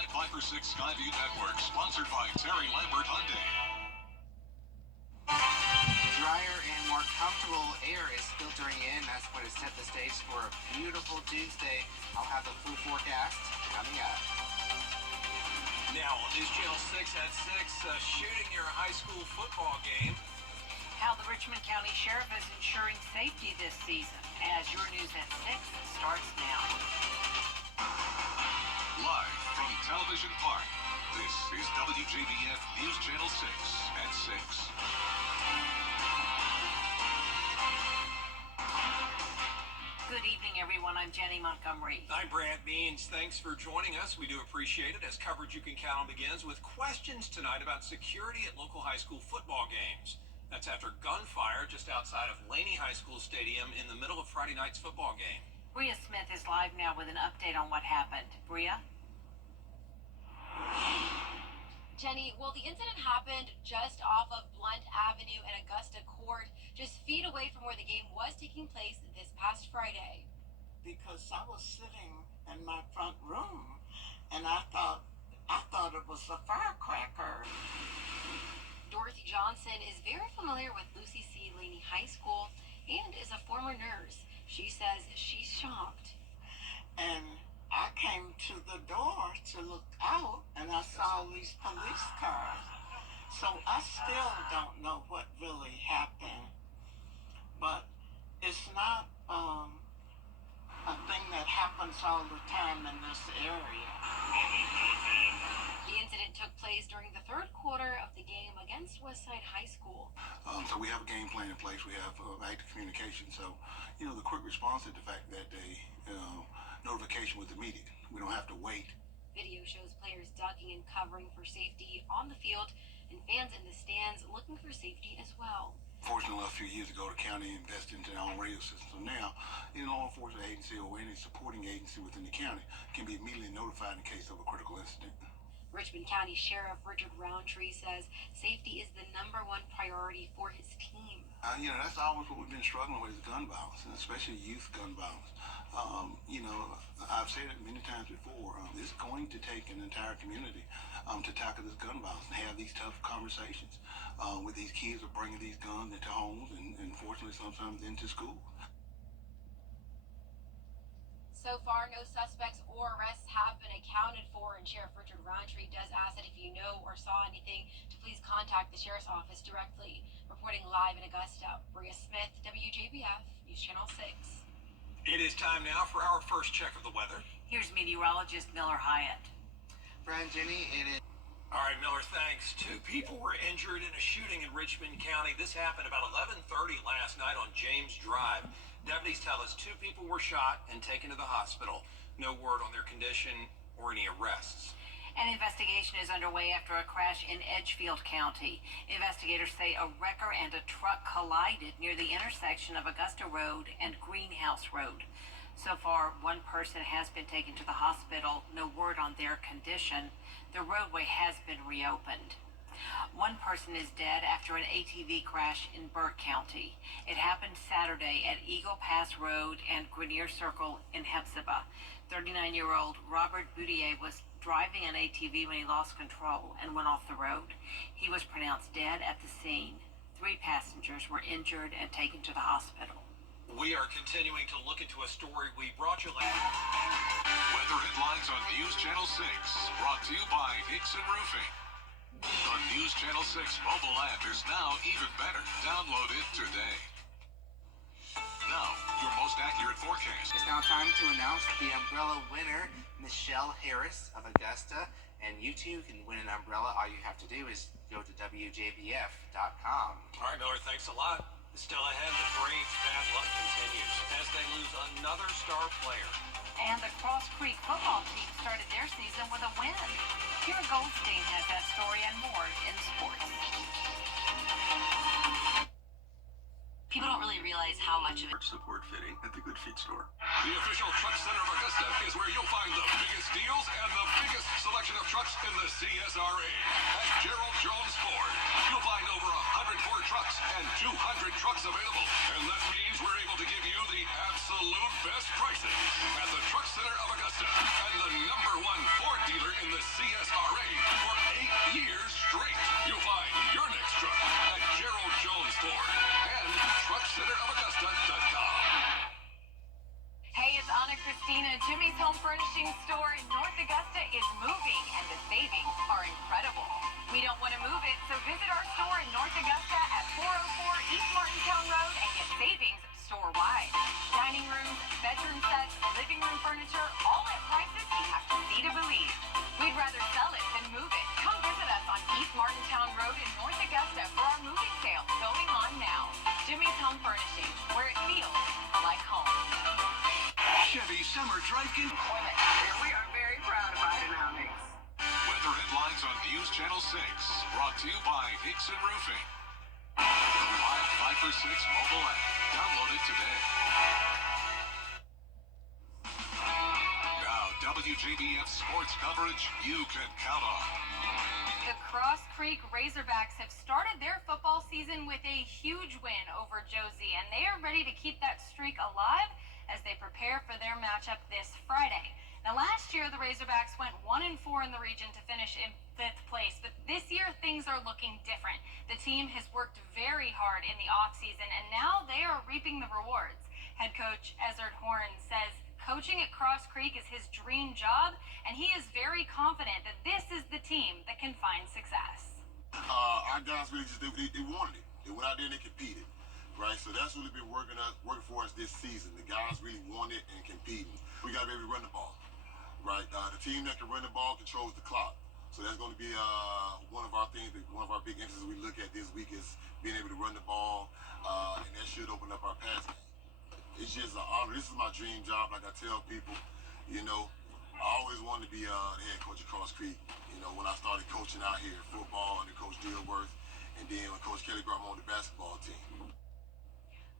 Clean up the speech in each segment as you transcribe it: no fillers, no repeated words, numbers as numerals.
Live 5 for 6 Skyview Network, sponsored by Terry Lambert Hyundai. Drier and more comfortable air is filtering in. That's what has set the stage for a beautiful Tuesday. I'll have the full forecast coming up. Now on News Channel 6 at 6, shooting near a high school football game. How the Richmond County Sheriff is ensuring safety this season. As your News at 6 starts now. Live from Television Park, this is WJBF News Channel 6 at 6. Good evening, everyone. I'm Jenny Montgomery. I'm Brad Means. Thanks for joining us. We do appreciate it, as coverage you can count on begins with questions tonight about security at local high school football games. That's after gunfire just outside of Laney High School Stadium in the middle of Friday night's football game. Bria Smith is live now with an update on what happened. Bria? Jenny, well, the incident happened just off of Blunt Avenue and Augusta Court, just feet away from where the game was taking place this past Friday. Because I was sitting in my front room and I thought it was a firecracker. Dorothy Johnson is very familiar with Lucy C. Laney High School and is a former nurse. She says she's shocked. And I came to the door to look out and I saw these police cars. So I still don't know what really happened. But it's not a thing that happens all the time in this area. The incident took place during the third quarter of the game against Westside High School. So we have a game plan in place. We have active communication. So, the quick response to the fact that notification was immediate. We don't have to wait. Video shows players ducking and covering for safety on the field and fans in the stands looking for safety as well. Fortunately, a few years ago, the county invested into their own radio system. So now, any law enforcement agency or any supporting agency within the county can be immediately notified in case of a critical incident. Richmond County Sheriff Richard Roundtree says safety is the #1 priority for his team. That's always what we've been struggling with is gun violence, and especially youth gun violence. I've said it many times before. It's going to take an entire community to tackle this gun violence and have these tough conversations with these kids of bringing these guns into homes and unfortunately sometimes into school. So far, no suspects or arrests have been accounted for, and Sheriff Richard Roundtree does ask that if you know or saw anything, to please contact the Sheriff's Office directly. Reporting live in Augusta, Bria Smith, WJBF, News Channel 6. It is time now for our first check of the weather. Here's meteorologist Miller Hyatt. Brian, Jenny, it is. All right, Miller, thanks. 2 people were injured in a shooting in Richmond County. This happened about 11:30 last night on James Drive. Deputies tell us 2 people were shot and taken to the hospital. No word on their condition or any arrests. An investigation is underway after a crash in Edgefield County. Investigators say a wrecker and a truck collided near the intersection of Augusta Road and Greenhouse Road. So far, 1 person has been taken to the hospital. No word on their condition. The roadway has been reopened. 1 person is dead after an ATV crash in Burke County. It happened Saturday at Eagle Pass Road and Grenier Circle in Hephzibah. 39-year-old Robert Boudier was driving an ATV when he lost control and went off the road. He was pronounced dead at the scene. 3 passengers were injured and taken to the hospital. We are continuing to look into a story we brought you last. Weather headlines on News Channel 6, brought to you by Hickson Roofing. The News Channel 6 mobile app is now even better. Download it today. Now, your most accurate forecast. It's now time to announce the umbrella winner, Michelle Harris of Augusta. And you too can win an umbrella. All you have to do is go to WJBF.com. All right, Miller, thanks a lot. Still ahead, the Braves' bad luck continues as they lose another star player. And the Cross Creek football team started their season with a win. Kira Goldstein has that story and more in sports. People don't really realize how much of it. Support fitting at the Good Feet store. The official truck center of Augusta is where you'll find the biggest deals and the biggest selection of trucks in the CSRA. At Gerald Jones Ford, you'll find over 100 Ford trucks and 200 trucks available. And that means we're able to give you the absolute best prices at the truck center of Augusta and the #1 Ford dealer in the the CSRA for 8 years straight. You'll find your next truck at Gerald Jones Ford and TruckCenterofAugusta.com. Hey, it's Anna Christina. Jimmy's Home Furnishing Store in North Augusta is moving, and the savings are incredible. We don't want to move it, so visit our store in North Augusta at 404 East Martintown Road and get savings store-wide. Dining rooms, bedroom sets, living room furniture, all at prices you have to see to believe. We'd rather sell it than move it. Come visit us on East Martintown Road in North Augusta for our moving sale going on now. Jimmy's Home Furnishing, where it feels like home. Chevy Summer Drive-In. We are very proud of Idenomics. Weather headlines on News Channel 6. Brought to you by Hickson Roofing. The live 5 for 6 mobile app. Download it today. Now, WJBF sports coverage you can count on. The Cross Creek Razorbacks have started their football season with a huge win over Josie, and they are ready to keep that streak alive as they prepare for their matchup this Friday. Now, last year, the Razorbacks went 1-4 in the region to finish in 5th place, but this year things are looking different. The team has worked very hard in the offseason, and now they are reaping the rewards. Head coach Ezard Horn says coaching at Cross Creek is his dream job, and he is very confident that this is the team that can find success. Our guys really just they wanted it. They went out there and they competed. Right, so that's really been working for us this season. The guys really want it and competing. We got to be able to run the ball, right? The team that can run the ball controls the clock. So that's going to be one of our things, one of our big emphasis we look at this week is being able to run the ball, and that should open up our pass game. It's just an honor. This is my dream job. Like I tell people, I always wanted to be the head coach of Cross Creek. When I started coaching out here, football under Coach Dilworth, and then when Coach Kelly brought me on the basketball team.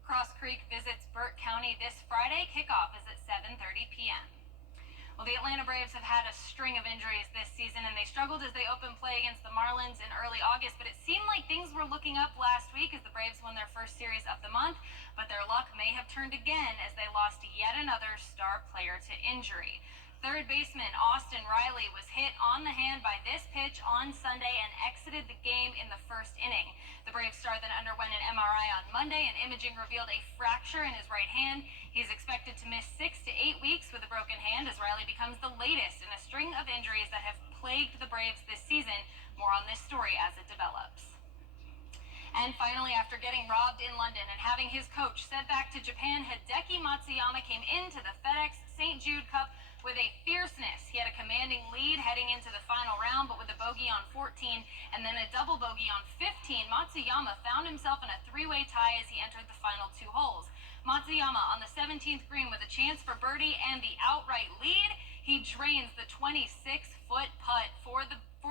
Cross Creek visits Burke County this Friday. Kickoff is at 7:30 p.m. Well, the Atlanta Braves have had a string of injuries this season, and they struggled as they opened play against the Marlins in early August, but it seemed like things were looking up last week as the Braves won their first series of the month, but their luck may have turned again as they lost yet another star player to injury. Third baseman Austin Riley was hit on the hand by this pitch on Sunday and exited the game in the first inning. The Braves star then underwent an MRI on Monday, and imaging revealed a fracture in his right hand. He's expected to miss 6 to 8 weeks with a broken hand as Riley becomes the latest in a string of injuries that have plagued the Braves this season. More on this story as it develops. And finally, after getting robbed in London and having his coach sent back to Japan, Hideki Matsuyama came into the FedEx St. Jude Cup with a fierceness. He had a commanding lead heading into the final round, but with a bogey on 14 and then a double bogey on 15, Matsuyama found himself in a three-way tie as he entered the final 2 holes. Matsuyama on the 17th green with a chance for birdie and the outright lead. He drains the 26-foot putt for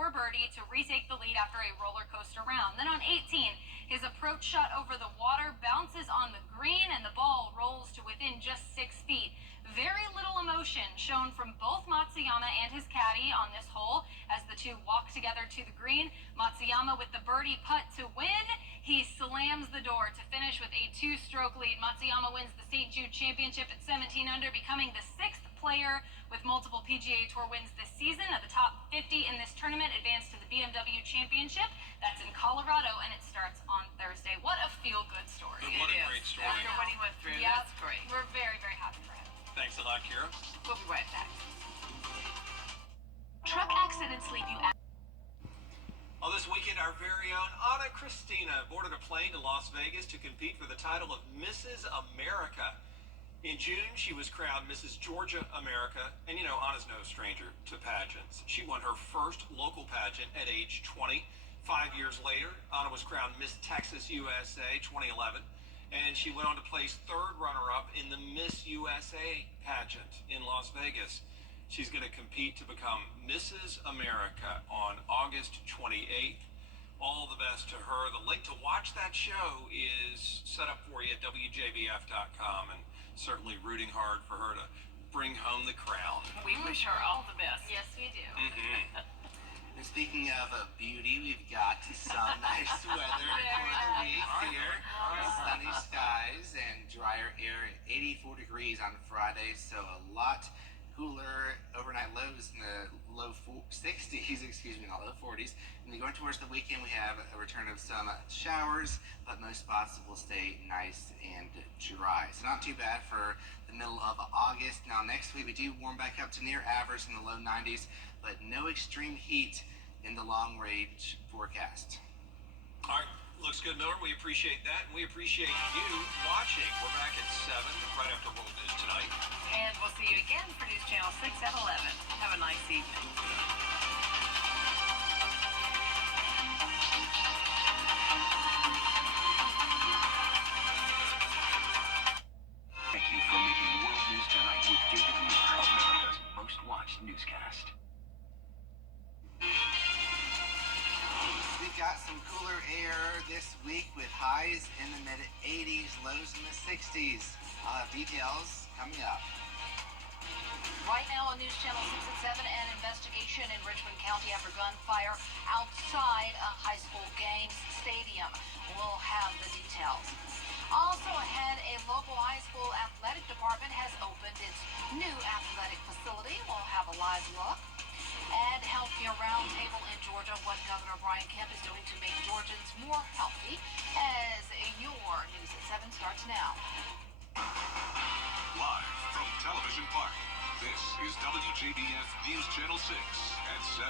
birdie to retake the lead after a roller coaster round. Then on 18, his approach shot over the water bounces on the green and the ball rolls to within just 6 feet. Very little emotion shown from both Matsuyama and his caddy on this hole as the two walk together to the green. Matsuyama with the birdie putt to win. He slams the door to finish with a 2-stroke lead. Matsuyama wins the St. Jude Championship at 17 under, becoming the 6th player with multiple PGA Tour wins this season. Of the top 50 in this tournament advanced to the BMW Championship. That's in Colorado, and it starts on Thursday. What a feel-good story. What a great story. After what he went through, Yeah, that's great. We're very, very happy for him. Thanks a lot, Kira. We'll be right back. Truck accidents leave you out. Well, this weekend, our very own Anna Christina boarded a plane to Las Vegas to compete for the title of Mrs. America. In June, she was crowned Mrs. Georgia America, and Anna's no stranger to pageants. She won her first local pageant at age 20. 5 years later, Anna was crowned Miss Texas USA 2011. And she went on to place 3rd runner-up in the Miss USA pageant in Las Vegas. She's going to compete to become Mrs. America on August 28th. All the best to her. The link to watch that show is set up for you at WJBF.com, and certainly rooting hard for her to bring home the crown. We wish her all the best. Yes, we do. And speaking of beauty, we've got some nice weather for the week here. Sunny skies and drier air at 84 degrees on Friday, so a lot cooler overnight lows in the low 60s, not low 40s. And then going towards the weekend, we have a return of some showers, but most spots will stay nice and dry. So not too bad for the middle of August. Now next week we do warm back up to near average in the low 90s, but no extreme heat in the long range forecast. All right, looks good, Miller. We appreciate that, and we appreciate you watching. We're back at 7 right after World News tonight. And we'll see you again for News Channel 6 at 11. Have a nice evening. Thank you for making World News Tonight with David Miller, America's most watched newscast. We've got some cooler air this week with highs in the mid 80s, lows in the 60s. I'll have details coming up. Right now on News Channel 6 at 7, an investigation in Richmond County after gunfire outside a high school games stadium. We'll have the details. Also ahead, a local high school athletic department has opened its new athletic facility. We'll have a live look. And Healthier Roundtable in Georgia, what Governor Brian Kemp is doing to make Georgians more healthy, as your News at 7 starts now. Live from Television Park, this is WJBF News Channel 6 at 7.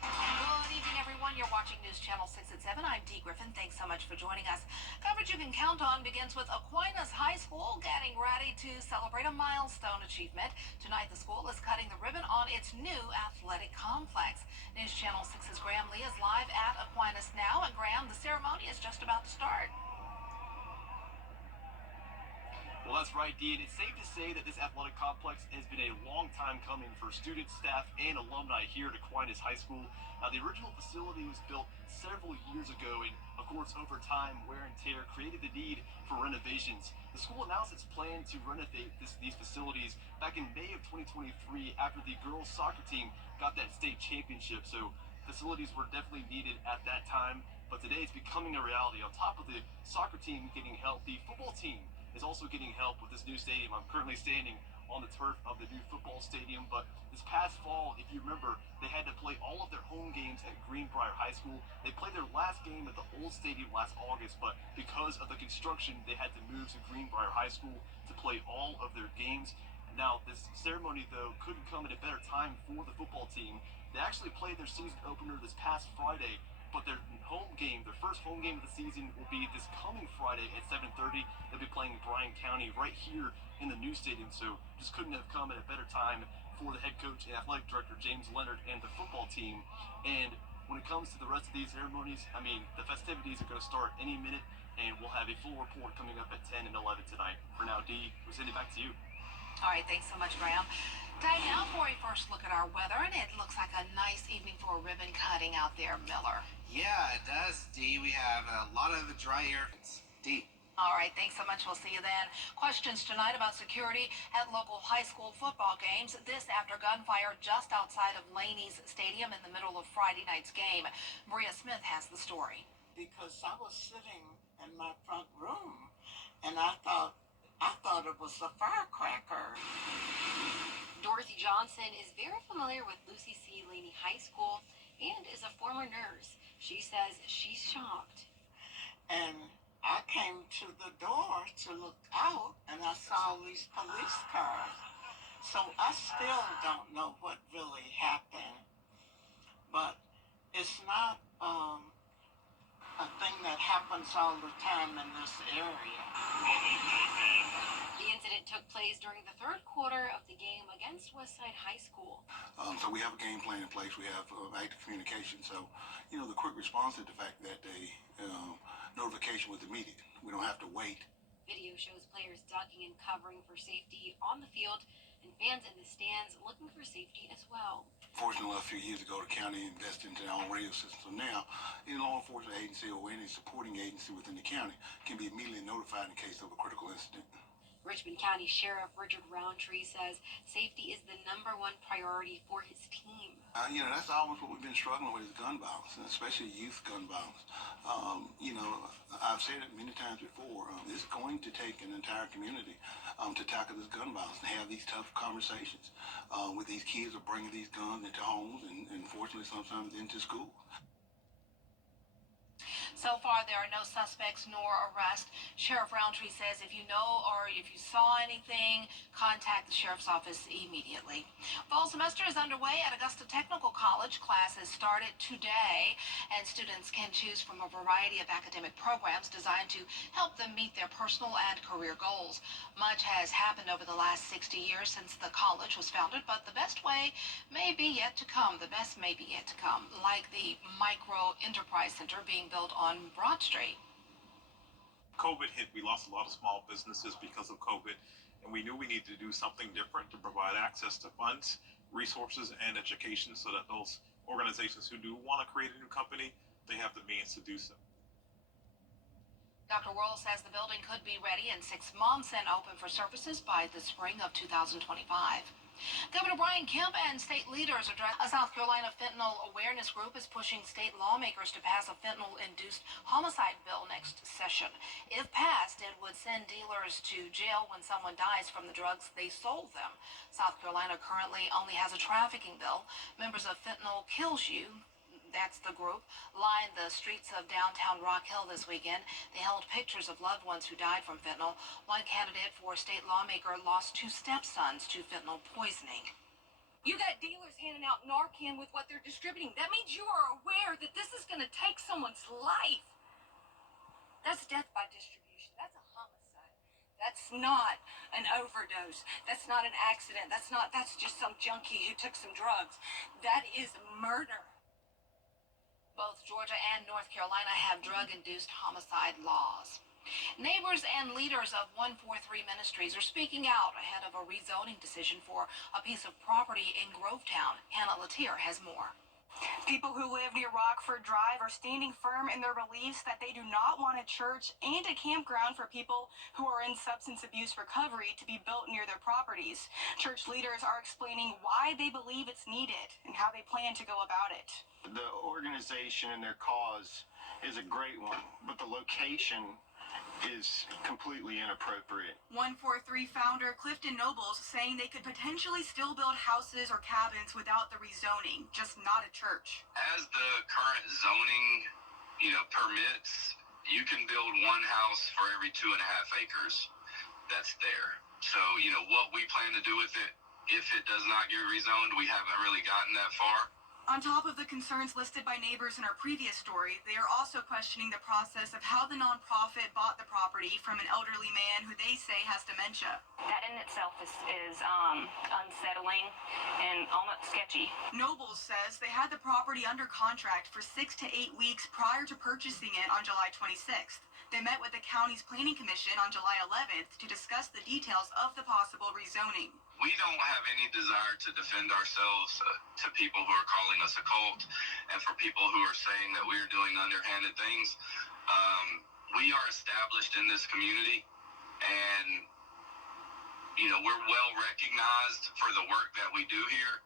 Good evening, everyone. You're watching News Channel 6 at 7. I'm Dee Griffin. Thanks so much for joining us. Coverage you can count on begins with Aquinas High School getting ready to celebrate a milestone achievement. Tonight, the school is cutting the ribbon on its new athletic complex. News Channel 6's Graham Lee is live at Aquinas now. And Graham, the ceremony is just about to start. Well, that's right, Dee, and it's safe to say that this athletic complex has been a long time coming for students, staff, and alumni here at Aquinas High School. The original facility was built several years ago, and of course, over time, wear and tear created the need for renovations. The school announced its plan to renovate these facilities back in May of 2023 after the girls' soccer team got that state championship, so facilities were definitely needed at that time, but today it's becoming a reality. On top of the soccer team getting help, the football team is also getting help with this new stadium. I'm currently standing on the turf of the new football stadium, but this past fall, if you remember, they had to play all of their home games at Greenbrier High School. They played their last game at the old stadium last August, but because of the construction, they had to move to Greenbrier High School to play all of their games. Now, this ceremony, though, couldn't come at a better time for the football team. They actually played their season opener this past Friday, but their home game, their first home game of the season, will be this coming Friday at 7:30. They'll be playing Bryan County right here in the new stadium, so just couldn't have come at a better time for the head coach and athletic director, James Leonard, and the football team. And when it comes to the rest of these ceremonies, I mean, the festivities are going to start any minute, and we'll have a full report coming up at 10 and 11 tonight. For now, Dee, we'll send it back to you. All right, thanks so much, Graham. Time now for a first look at our weather, and it looks like a nice evening for a ribbon cutting out there, Miller. Yeah, it does, Dee. We have a lot of dry air. Dee. All right, thanks so much. We'll see you then. Questions tonight about security at local high school football games. This after gunfire just outside of Laney's Stadium in the middle of Friday night's game. Maria Smith has the story. Because I was sitting in my front room, and I thought it was a firecracker. Dorothy Johnson is very familiar with Lucy C. Laney High School and is a former nurse. She says she's shocked. And I came to the door to look out, and I saw these police cars. So I still don't know what really happened. But it's not a thing that happens all the time in this area. The incident took place during the third quarter of the game against Westside High School. So we have a game plan in place. We have active communication. So, the quick response to the fact that notification was immediate. We don't have to wait. Video shows players ducking and covering for safety on the field and fans in the stands looking for safety as well. Fortunately, a few years ago, the county invested into our own radio system. So now, any law enforcement agency or any supporting agency within the county can be immediately notified in case of a critical incident. Richmond County Sheriff Richard Roundtree says safety is the #1 priority for his team. That's always what we've been struggling with is gun violence, and especially youth gun violence. I've said it many times before. It's going to take an entire community to tackle this gun violence and have these tough conversations with these kids who are bringing these guns into homes and unfortunately sometimes into schools. So far, there are no suspects nor arrests. Sheriff Roundtree says if you know or if you saw anything, contact the sheriff's office immediately. Fall semester is underway at Augusta Technical College. Classes started today, and students can choose from a variety of academic programs designed to help them meet their personal and career goals. Much has happened over the last 60 years since the college was founded, but the best way may be yet to come. The best may be yet to come, like the Micro Enterprise Center being built on Broad Street. COVID hit, we lost a lot of small businesses because of COVID, and we knew we needed to do something different to provide access to funds, resources, and education so that those organizations who do want to create a new company, they have the means to do so. Dr. Worrell says the building could be ready in 6 months and open for services by the spring of 2025. Governor Brian Kemp and state leaders address a South Carolina fentanyl awareness group is pushing state lawmakers to pass a fentanyl-induced homicide bill next session. If passed, it would send dealers to jail when someone dies from the drugs they sold them. South Carolina currently only has a trafficking bill. Members of Fentanyl Kills You, that's the group, lined the streets of downtown Rock Hill this weekend. They held pictures of loved ones who died from fentanyl. One candidate for state lawmaker lost 2 stepsons to fentanyl poisoning. You got dealers handing out Narcan with what they're distributing. That means you are aware that this is going to take someone's life. That's death by distribution. That's a homicide. That's not an overdose. That's not an accident. That's just some junkie who took some drugs. That is murder. Both Georgia and North Carolina have drug-induced homicide laws. Neighbors and leaders of 143 Ministries are speaking out ahead of a rezoning decision for a piece of property in Grovetown. Hannah Latier has more. People who live near Rockford Drive are standing firm in their beliefs that they do not want a church and a campground for people who are in substance abuse recovery to be built near their properties. Church leaders are explaining why they believe it's needed and how they plan to go about it. The organization and their cause is a great one, but the location is completely inappropriate. 143 founder Clifton Nobles saying they could potentially still build houses or cabins without the rezoning, just not a church. As the current zoning, permits, you can build one house for every 2.5 acres that's there. So, what we plan to do with it, if it does not get rezoned, we haven't really gotten that far. On top of the concerns listed by neighbors in our previous story, they are also questioning the process of how the nonprofit bought the property from an elderly man who they say has dementia. That in itself is unsettling and almost sketchy. Nobles says they had the property under contract for 6 to 8 weeks prior to purchasing it on July 26th. They met with the county's planning commission on July 11th to discuss the details of the possible rezoning. We don't have any desire to defend ourselves to people who are calling us a cult and for people who are saying that we're doing underhanded things. We are established in this community, and we're well recognized for the work that we do here.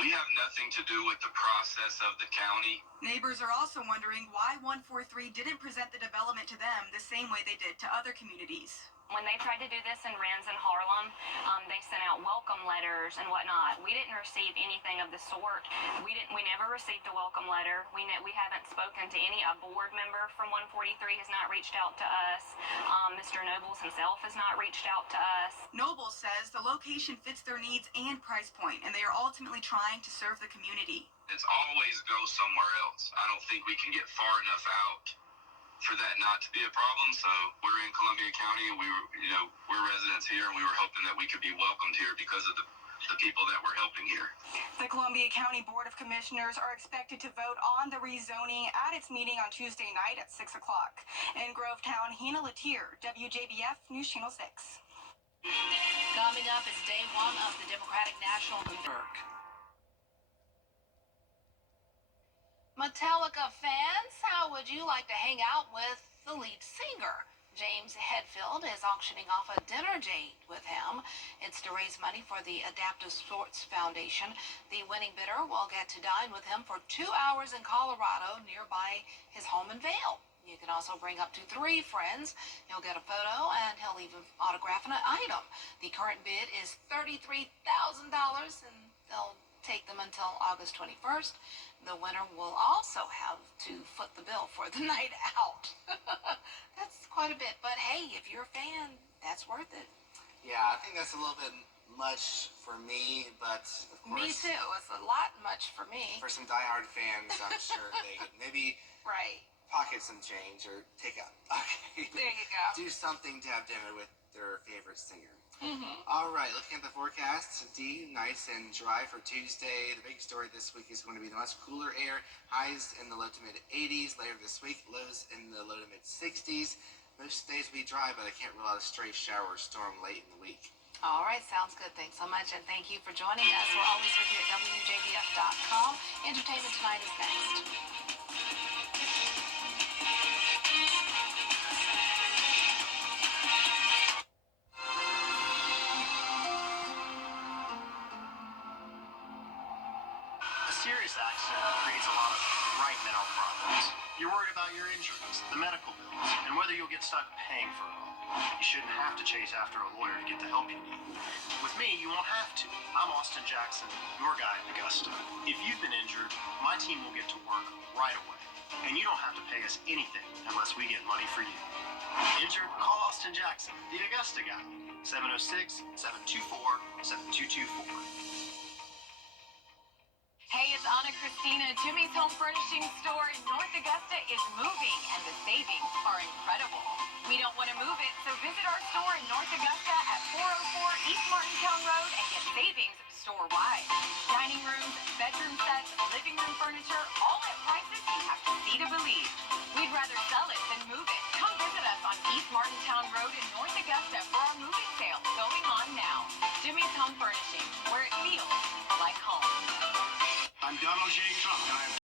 We have nothing to do with the process of the county. Neighbors are also wondering why 143 didn't present the development to them the same way they did to other communities. When they tried to do this in Rennes and Harlem, they sent out welcome letters and whatnot. We didn't receive anything of the sort. We never received a welcome letter. We haven't spoken to a board member from 143 has not reached out to us. Mr. Nobles himself has not reached out to us. Nobles says the location fits their needs and price point, and they are ultimately trying to serve the community. It's always go somewhere else. I don't think we can get far enough out for that not to be a problem. So we're in Columbia County, and we're residents here, and we were hoping that we could be welcomed here because of the people that we're helping here. The Columbia County Board of Commissioners are expected to vote on the rezoning at its meeting on Tuesday night at 6 o'clock. In Grovetown, Hannah Latier, WJBF News Channel 6. Coming up is day 1 of the Democratic National Convention. Metallica fans, how would you like to hang out with the lead singer? James Hetfield is auctioning off a dinner date with him. It's to raise money for the Adaptive Sports Foundation. The winning bidder will get to dine with him for 2 hours in Colorado, nearby his home in Vail. You can also bring up to 3 friends. He'll get a photo and he'll even autograph an item. The current bid is $33,000 and they'll take them until August 21st. The winner will also have to foot the bill for the night out. That's quite a bit, but hey, if you're a fan, that's worth it. Yeah, I think that's a little bit much for me, but of course. Me too. It's a lot much for me. For some diehard fans, I'm sure they could maybe Right. pocket some change or take out. Okay. There you go. Do something to have dinner with their favorite singer. Mm-hmm. All right, looking at the forecast, D, nice and dry for Tuesday. The big story this week is going to be the much cooler air. Highs in the low to mid 80s. Later this week, lows in the low to mid 60s. Most days will be dry, but I can't rule out a stray shower or storm late in the week. All right, sounds good. Thanks so much, and thank you for joining us. We're always with you at WJBF.com. Entertainment Tonight is next. A serious accident creates a lot of right now problems. You're worried about your injuries, the medical bills, and whether you'll get stuck paying for it all. You shouldn't have to chase after a lawyer to get the help you need. With me, you won't have to. I'm Austin Jackson, your guy in Augusta. If you've been injured, my team will get to work right away. And you don't have to pay us anything unless we get money for you. Injured? Call Austin Jackson, the Augusta guy. 706-724-7224. Hey, it's Anna Christina. Jimmy's Home Furnishing store in North Augusta is moving, and the savings are incredible. We don't want to move it, so visit our store in North Augusta at 404 East Martintown Road and get savings store-wide. Dining rooms, bedroom sets, living room furniture, all at prices you have to see to believe. We'd rather sell it than move it. Come visit us on East Martintown Road in North Augusta for our moving sale going on now. Jimmy's Home Furnishing, where it feels like home. I'm Donald J. Trump, and I have